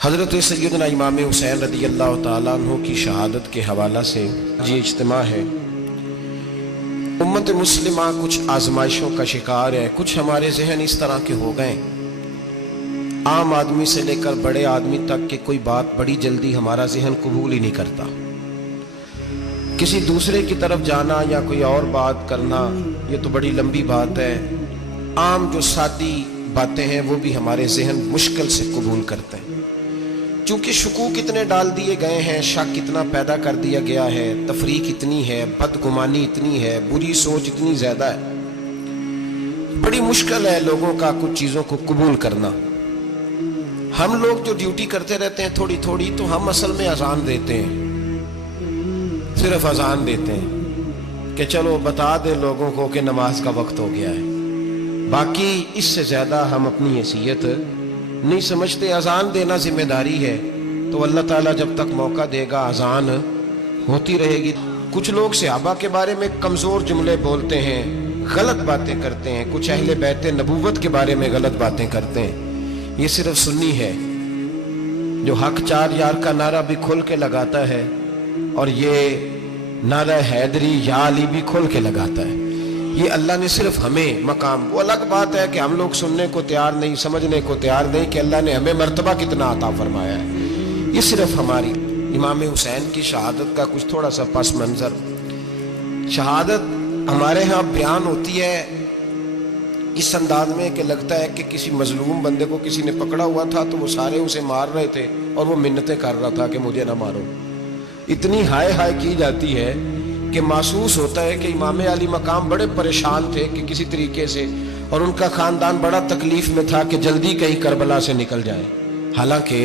حضرت سیدنا امام حسین رضی اللہ تعالیٰ عنہ کی شہادت کے حوالہ سے یہ اجتماع ہے۔ امت مسلمہ کچھ آزمائشوں کا شکار ہے، کچھ ہمارے ذہن اس طرح کے ہو گئے، عام آدمی سے لے کر بڑے آدمی تک کہ کوئی بات بڑی جلدی ہمارا ذہن قبول ہی نہیں کرتا۔ کسی دوسرے کی طرف جانا یا کوئی اور بات کرنا یہ تو بڑی لمبی بات ہے، عام جو سادی باتیں ہیں وہ بھی ہمارے ذہن مشکل سے قبول کرتے ہیں، چونکہ شکوک اتنے ڈال دیے گئے ہیں، شک اتنا پیدا کر دیا گیا ہے، تفریق اتنی ہے، بدگمانی اتنی ہے، بری سوچ اتنی زیادہ ہے، بڑی مشکل ہے لوگوں کا کچھ چیزوں کو قبول کرنا۔ ہم لوگ جو ڈیوٹی کرتے رہتے ہیں تھوڑی تھوڑی، تو ہم اصل میں اذان دیتے ہیں، صرف اذان دیتے ہیں کہ چلو بتا دے لوگوں کو کہ نماز کا وقت ہو گیا ہے، باقی اس سے زیادہ ہم اپنی حیثیت نہیں سمجھتے۔ اذان دینا ذمہ داری ہے، تو اللہ تعالیٰ جب تک موقع دے گا اذان ہوتی رہے گی۔ کچھ لوگ صحابہ کے بارے میں کمزور جملے بولتے ہیں، غلط باتیں کرتے ہیں، کچھ اہل بیت نبوت کے بارے میں غلط باتیں کرتے ہیں۔ یہ صرف سنی ہے جو حق چار یار کا نعرہ بھی کھل کے لگاتا ہے، اور یہ نعرہ حیدری یا علی بھی کھل کے لگاتا ہے۔ یہ اللہ نے صرف ہمیں مقام، وہ الگ بات ہے کہ ہم لوگ سننے کو تیار نہیں، سمجھنے کو تیار نہیں کہ اللہ نے ہمیں مرتبہ کتنا عطا فرمایا ہے۔ یہ صرف ہماری امام حسین کی شہادت کا کچھ تھوڑا سا پس منظر۔ شہادت ہمارے ہاں بیان ہوتی ہے اس انداز میں کہ لگتا ہے کہ کسی مظلوم بندے کو کسی نے پکڑا ہوا تھا تو وہ سارے اسے مار رہے تھے اور وہ منتیں کر رہا تھا کہ مجھے نہ مارو۔ اتنی ہائے ہائے کی جاتی ہے کہ محسوس ہوتا ہے کہ امام علی مقام بڑے پریشان تھے کہ کسی طریقے سے، اور ان کا خاندان بڑا تکلیف میں تھا کہ جلدی کہیں کربلا سے نکل جائے۔ حالانکہ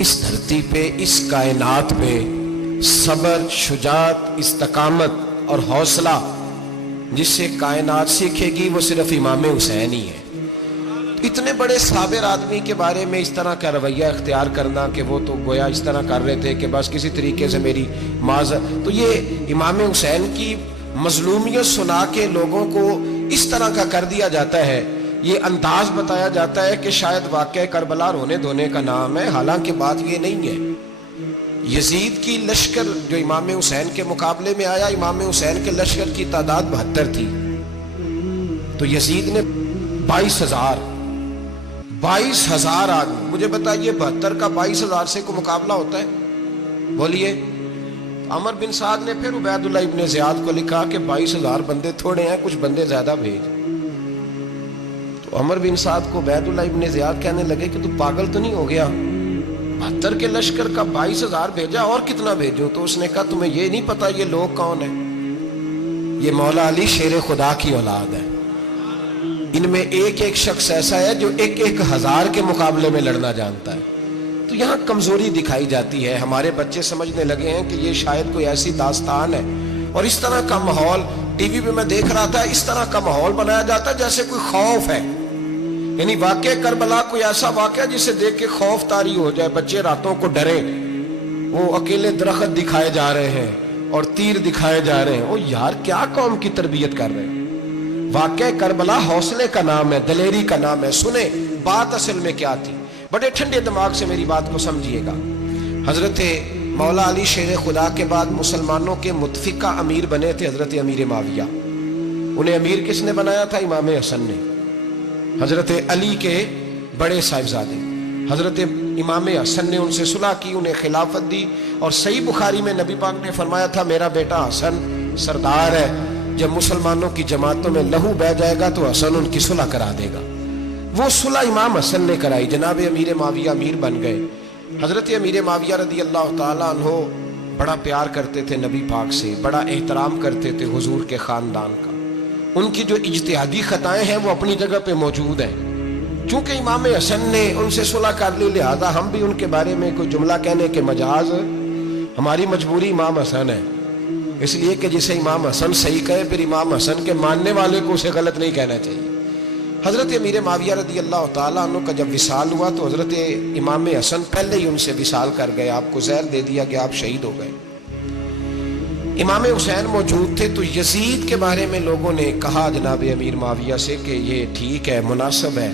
اس دھرتی پہ، اس کائنات پہ صبر، شجاعت، استقامت اور حوصلہ جس سے کائنات سیکھے گی وہ صرف امام حسین ہی ہے۔ اتنے بڑے صابر آدمی کے بارے میں اس طرح کا رویہ اختیار کرنا کہ وہ تو گویا اس طرح کر رہے تھے کہ بس کسی طریقے سے میری معذرت، تو یہ امام حسین کی مظلومیت سنا کے لوگوں کو اس طرح کا کر دیا جاتا ہے، یہ انداز بتایا جاتا ہے کہ شاید واقعہ کربلا رونے دھونے کا نام ہے، حالانکہ بات یہ نہیں ہے۔ یزید کی لشکر جو امام حسین کے مقابلے میں آیا، امام حسین کے لشکر کی تعداد 72 تھی، تو یزید نے 22,000 آدمی، مجھے بتائیے 72 کا 22,000 سے کوئی مقابلہ ہوتا ہے؟ بولیے۔ عمر بن سعد نے پھر عبید اللہ ابن زیاد کو لکھا کہ 22,000 بندے تھوڑے ہیں، کچھ بندے زیادہ بھیج۔ تو عمر بن سعد کو عبید اللہ ابن زیاد کہنے لگے کہ تو پاگل تو نہیں ہو گیا، 72 کے لشکر کا 22,000 بھیجا، اور کتنا بھیجوں؟ تو اس نے کہا تمہیں یہ نہیں پتا یہ لوگ کون ہیں؟ یہ مولا علی شیر خدا کی اولاد ہے، ان میں ایک ایک شخص ایسا ہے جو 1,000 کے مقابلے میں لڑنا جانتا ہے۔ تو یہاں کمزوری دکھائی جاتی ہے، ہمارے بچے سمجھنے لگے ہیں کہ یہ شاید کوئی ایسی داستان ہے، اور اس طرح کا ماحول ٹی وی پہ میں دیکھ رہا تھا، اس طرح کا ماحول بنایا جاتا ہے جیسے کوئی خوف ہے، یعنی واقعہ کربلا کوئی ایسا واقعہ جسے دیکھ کے خوف طاری ہو جائے، بچے راتوں کو ڈرے، وہ اکیلے درخت دکھائے جا رہے ہیں اور تیر دکھائے جا رہے ہیں۔ او یار کیا قوم کی تربیت کر رہے ہیں؟ واقعہ کربلا حوصلے کا نام ہے، دلیری کا نام ہے۔ سنیں بات اصل میں کیا تھی، بڑے ٹھنڈے دماغ سے میری بات کو سمجھیے گا۔ حضرت مولا علی شیر خدا کے بعد مسلمانوں کے متفقہ امیر بنے تھے حضرت امیر معاویہ۔ انہیں امیر کس نے بنایا تھا؟ امام حسن نے، حضرت علی کے بڑے صاحبزادے۔ حضرت امام حسن نے ان سے صلح کی، انہیں خلافت دی، اور صحیح بخاری میں نبی پاک نے فرمایا تھا میرا بیٹا حسن سردار ہے، جب مسلمانوں کی جماعتوں میں لہو بہ جائے گا تو حسن ان کی صلح کرا دے گا۔ وہ صلح امام حسن نے کرائی، جناب امیر معاویہ امیر بن گئے۔ حضرت امیر معاویہ رضی اللہ تعالیٰ عنہ بڑا پیار کرتے تھے نبی پاک سے، بڑا احترام کرتے تھے حضور کے خاندان کا۔ ان کی جو اجتہادی خطائیں ہیں وہ اپنی جگہ پہ موجود ہیں، چونکہ امام حسن نے ان سے صلح کر لی، لہذا ہم بھی ان کے بارے میں کوئی جملہ کہنے کے مجاز، ہماری مجبوری امام حسن ہے، اس لیے کہ جسے امام حسن صحیح کہے پھر امام حسن کے ماننے والے کو اسے غلط نہیں کہنا چاہیے۔ حضرت امیر معاویہ رضی اللہ تعالیٰ عنہ کا جب وصال ہوا تو حضرت امام حسن پہلے ہی ان سے وصال کر گئے، آپ کو زہر دے دیا کہ آپ شہید ہو گئے۔ امام حسین موجود تھے، تو یزید کے بارے میں لوگوں نے کہا جناب امیر معاویہ سے کہ یہ ٹھیک ہے، مناسب ہے،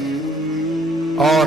اور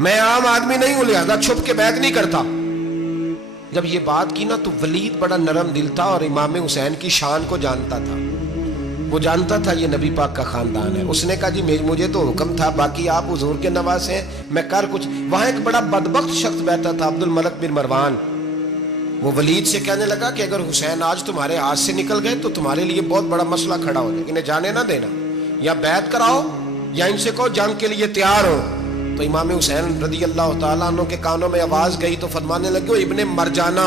میں عام آدمی نہیں ہوں لہذا چھپ کے بیعت نہیں کرتا۔ جب یہ بات کی نا تو ولید بڑا نرم دل تھا اور امام حسین کی شان کو جانتا تھا، وہ جانتا تھا یہ نبی پاک کا خاندان ہے۔ اس نے کہا جی مجھے تو حکم تھا، باقی آپ حضور کے نواز ہیں، میں کر کچھ۔ وہاں ایک بڑا بدبخت شخص بیٹھا تھا، عبد الملک بن مروان، وہ ولید سے کہنے لگا کہ اگر حسین آج تمہارے ہاتھ سے نکل گئے تو تمہارے لیے بہت بڑا مسئلہ کھڑا ہو جائے، انہیں جانے نہ دینا، یا بیعت کراؤ یا ان سے کہو جنگ کے لیے تیار ہو۔ تو امام حسین رضی اللہ تعالیٰ عنہ کے کانوں میں آواز گئی تو فرمانے لگے ابن مرجانہ،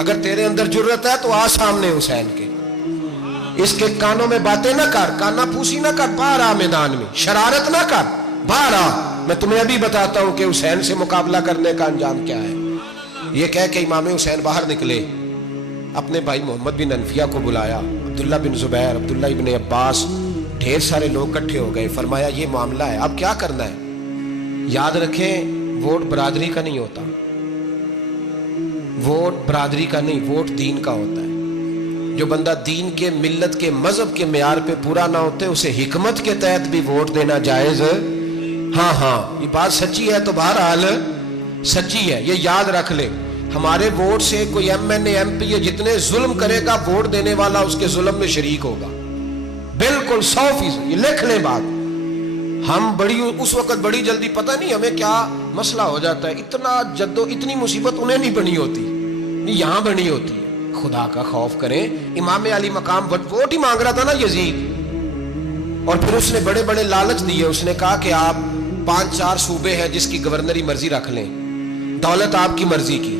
اگر تیرے اندر جرت ہے تو آ سامنے حسین کے، اس کے کانوں میں باتیں نہ کر، کانا پھوسی نہ کر، باہر آ میدان میں، شرارت نہ کر، باہر آ، میں تمہیں ابھی بتاتا ہوں کہ حسین سے مقابلہ کرنے کا انجام کیا ہے۔ یہ کہہ کہ امام حسین باہر نکلے، اپنے بھائی محمد بن انفیہ کو بلایا، عبداللہ بن زبیر، عبداللہ ابن عباس، ڈھیر سارے لوگ اکٹھے ہو گئے۔ فرمایا یہ معاملہ ہے، اب کیا کرنا ہے؟ یاد رکھیں ووٹ برادری کا نہیں ہوتا، ووٹ برادری کا نہیں، ووٹ دین کا ہوتا ہے۔ جو بندہ دین کے، ملت کے، مذہب کے معیار پہ پورا نہ ہوتے اسے حکمت کے تحت بھی ووٹ دینا جائز۔ ہاں یہ بات سچی ہے تو بہرحال سچی ہے، یہ یاد رکھ لے۔ ہمارے ووٹ سے کوئی ایم این اے، ایم پی اے جتنے ظلم کرے گا، ووٹ دینے والا اس کے ظلم میں شریک ہوگا، بالکل 100%۔ یہ لکھ لیں بات۔ ہم اس وقت بڑی جلدی، پتہ نہیں ہمیں کیا مسئلہ ہو جاتا ہے، اتنا اتنی مصیبت انہیں نہیں بنی ہوتی، نہیں یہاں بنی ہوتی ہے۔ خدا کا خوف کریں۔ امام علی مقام ووٹ ہی مانگ رہا تھا نا یزید، اور پھر اس نے بڑے بڑے لالچ دیے، اس نے کہا کہ آپ 5-4 صوبے ہیں جس کی گورنری مرضی رکھ لیں، دولت آپ کی مرضی کی۔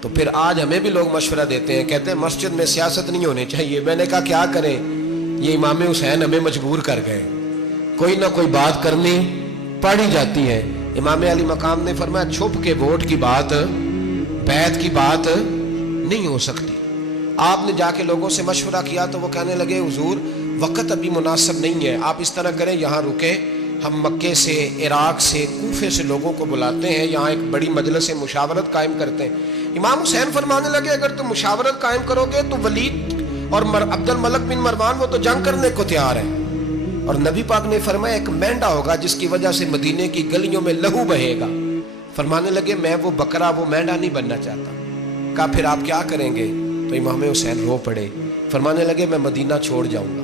تو پھر آج ہمیں بھی لوگ مشورہ دیتے ہیں، کہتے ہیں مسجد میں سیاست نہیں ہونی چاہیے۔ میں نے کہا کیا کریں، یہ امام حسین ہمیں مجبور کر گئے، کوئی نہ کوئی بات کرنی پڑ ہی جاتی ہے۔ امام علی مقام نے فرمایا چھپ کے ووٹ کی بات، بیعت کی بات نہیں ہو سکتی۔ آپ نے جا کے لوگوں سے مشورہ کیا تو وہ کہنے لگے حضور وقت ابھی مناسب نہیں ہے، آپ اس طرح کریں یہاں رکیں، ہم مکے سے، عراق سے، کوفے سے لوگوں کو بلاتے ہیں، یہاں ایک بڑی مجلس مشاورت قائم کرتے ہیں۔ امام حسین فرمانے لگے اگر تم مشاورت قائم کرو گے تو ولید اور عبد الملک بن مروان وہ تو جنگ کرنے کو تیار ہیں، اور نبی پاک نے فرمایا ایک مینڈا ہوگا جس کی وجہ سے مدینے کی گلیوں میں لہو بہے گا۔ فرمانے لگے میں وہ بکرا، وہ مینڈا نہیں بننا چاہتا۔ کہا پھر آپ کیا کریں گے؟ تو امام حسین رو پڑے، فرمانے لگے میں مدینہ چھوڑ جاؤں گا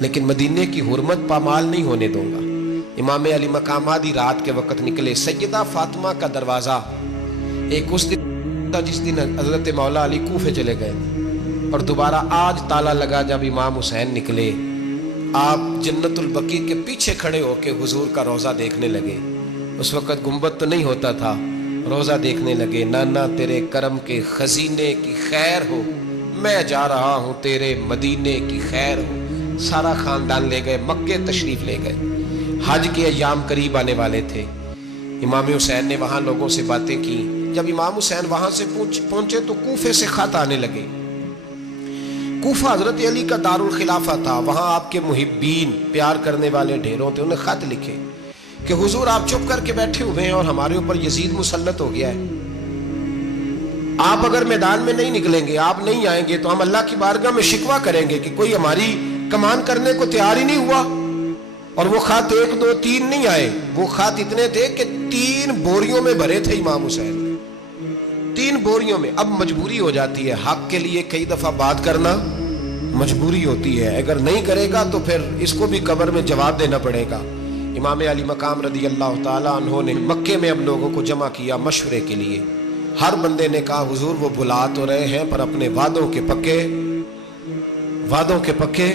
لیکن مدینے کی حرمت پامال نہیں ہونے دوں گا۔ امام علی مقام آدھی رات کے وقت نکلے، سیدہ فاطمہ کا دروازہ ایک اس دن تھا جس دن حضرت مولا علی کوفے چلے گئے، اور دوبارہ آج تالا لگا جب امام حسین نکلے۔ آپ جنت البقیع کے پیچھے کھڑے ہو کے حضور کا روضہ دیکھنے لگے۔ اس وقت گنبد تو نہیں ہوتا تھا، روضہ دیکھنے لگے۔ نانا تیرے کرم کے خزینے کی خیر ہو، میں جا رہا ہوں تیرے مدینے کی خیر ہو۔ سارا خاندان لے گئے، مکے تشریف لے گئے۔ حج کے ایام قریب آنے والے تھے۔ امام حسین نے وہاں لوگوں سے باتیں کی۔ جب امام حسین وہاں سے پہنچے تو کوفے سے خط آنے لگے۔ کوفہ حضرت علی کا دار الخلافہ تھا، وہاں آپ کے محبین، پیار کرنے والے ڈھیروں تھے۔ انہیں خط لکھے کہ حضور آپ چپ کر کے بیٹھے ہوئے ہیں اور ہمارے اوپر یزید مسلط ہو گیا ہے، آپ اگر میدان میں نہیں نکلیں گے، آپ نہیں آئیں گے تو ہم اللہ کی بارگاہ میں شکوہ کریں گے کہ کوئی ہماری کمان کرنے کو تیار ہی نہیں ہوا۔ اور وہ خط 1 2 3 نہیں آئے، وہ خط اتنے تھے کہ 3 بوریوں میں بھرے تھے امام حسین، 3 بوریوں میں۔ اب مجبوری ہو جاتی ہے، حق کے لیے کئی دفعہ بات کرنا مجبوری ہوتی ہے، اگر نہیں کرے گا تو پھر اس کو بھی قبر میں جواب دینا پڑے گا۔ امام علی مقام رضی اللہ تعالیٰ عنہ نے مکے میں اب لوگوں کو جمع کیا مشورے کے لیے۔ ہر بندے نے کہا حضور وہ بلا تو رہے ہیں پر اپنے وعدوں کے پکے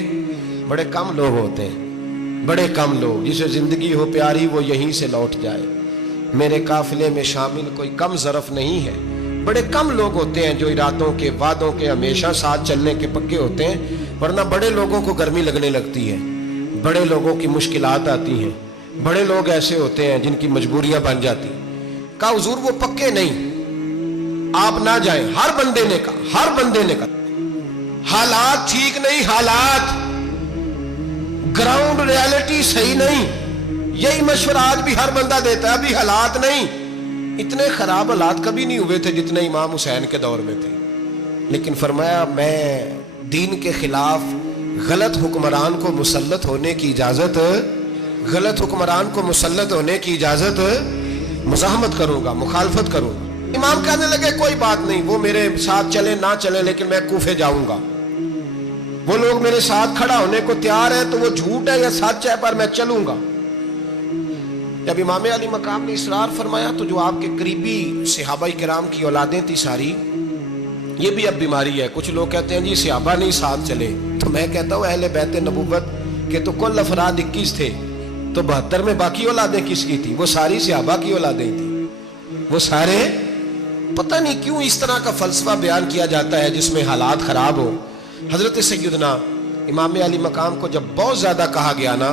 بڑے کم لوگ ہوتے ہیں، بڑے کم لوگ، جسے زندگی ہو پیاری وہ یہیں سے لوٹ جائے۔ میرے قافلے میں شامل کوئی کم ظرف نہیں ہے، بڑے کم لوگ ہوتے ہیں جو ارادوں کے، وعدوں کے ہمیشہ ساتھ چلنے کے پکے ہوتے ہیں، ورنہ بڑے لوگوں کو گرمی لگنے لگتی ہے، بڑے لوگوں کی مشکلات آتی ہیں، بڑے لوگ ایسے ہوتے ہیں جن کی مجبوریاں بن جاتی۔ کہا حضور وہ پکے نہیں، آپ نہ جائیں۔ ہر بندے نے کہا حالات ٹھیک نہیں، حالات گراؤنڈ ریالٹی صحیح نہیں۔ یہی مشورہ آج بھی ہر بندہ دیتا ہے، ابھی حالات نہیں۔ اتنے خراب حالات کبھی نہیں ہوئے تھے جتنے امام حسین کے دور میں تھے، لیکن فرمایا میں دین کے خلاف غلط حکمران کو مسلط ہونے کی اجازت غلط حکمران کو مسلط ہونے کی اجازت مزاحمت کروں گا، مخالفت کروں گا۔ امام کہنے لگے کوئی بات نہیں، وہ میرے ساتھ چلے نہ چلے لیکن میں کوفے جاؤں گا، وہ لوگ میرے ساتھ کھڑا ہونے کو تیار ہے تو وہ جھوٹ ہے یا سچ ہے پر میں چلوں گا۔ جب امام علی مقام نے اصرار فرمایا تو جو آپ کے قریبی صحابہ کرام کی اولادیں تھی ساری، یہ بھی اب بیماری ہے، کچھ لوگ کہتے ہیں جی صحابہ نہیں ساتھ چلے، تو میں کہتا ہوں اہل بیت نبوت کے تو کل افراد 21 تھے، تو 72 میں باقی اولادیں کس کی تھی؟ وہ ساری صحابہ کی اولادیں تھیں، وہ سارے، پتہ نہیں کیوں اس طرح کا فلسفہ بیان کیا جاتا ہے جس میں حالات خراب ہو۔ حضرت سیدنا امام علی مقام کو جب بہت زیادہ کہا گیا نا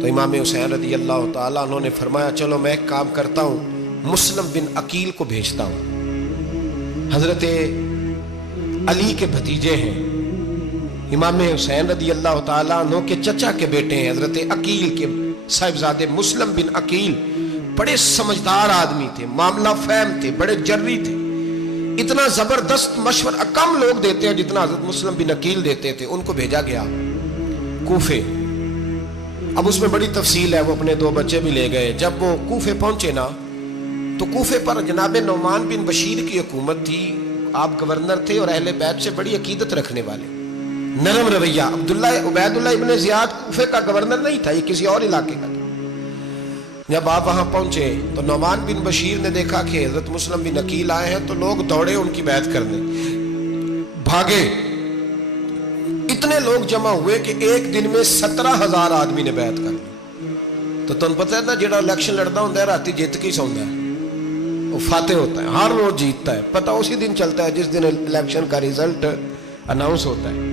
تو امام حسین رضی اللہ تعالیٰ عنہ نے فرمایا چلو میں ایک کام کرتا ہوں، مسلم بن عقیل کو بھیجتا ہوں، حضرت علی کے بھتیجے ہیں، امام حسین رضی اللہ تعالیٰ عنہ کے چچا کے بیٹے ہیں، حضرت عقیل کے صاحبزادے مسلم بن عقیل بڑے سمجھدار آدمی تھے، معاملہ فہم تھے، بڑے جری تھے، اتنا زبردست مشورہ کم لوگ دیتے ہیں جتنا حضرت مسلم بن عقیل دیتے تھے۔ ان کو بھیجا گیا کوفے۔ اب اس میں بڑی تفصیل ہے، وہ اپنے 2 بچے بھی لے گئے۔ جب وہ کوفے پہنچے نا تو کوفے پر جناب نعمان بن بشیر کی حکومت تھی، آپ گورنر تھے اور اہل بیت سے بڑی عقیدت رکھنے والے، نرم رویہ۔ عبید اللہ ابن زیاد کوفے کا گورنر نہیں تھا، یہ کسی اور علاقے کا تھا۔ جب آپ وہاں پہنچے تو نعمان بن بشیر نے دیکھا کہ حضرت مسلم بن عقیل آئے ہیں تو لوگ دوڑے ان کی بیعت کرنے، بھاگے، اتنے لوگ جمع ہوئے کہ ایک دن میں 17,000 آدمی نے بیعت کر لی۔ تو تم پتہ ہے نا جڑا الیکشن لڑتا ہوتا ہے راتی جیت کے سوندا ہے، وہ فاتح ہوتا ہے، ہر روز جیتتا ہے، پتہ اسی دن چلتا ہے جس دن الیکشن کا ریزلٹ اناؤنس ہوتا ہے۔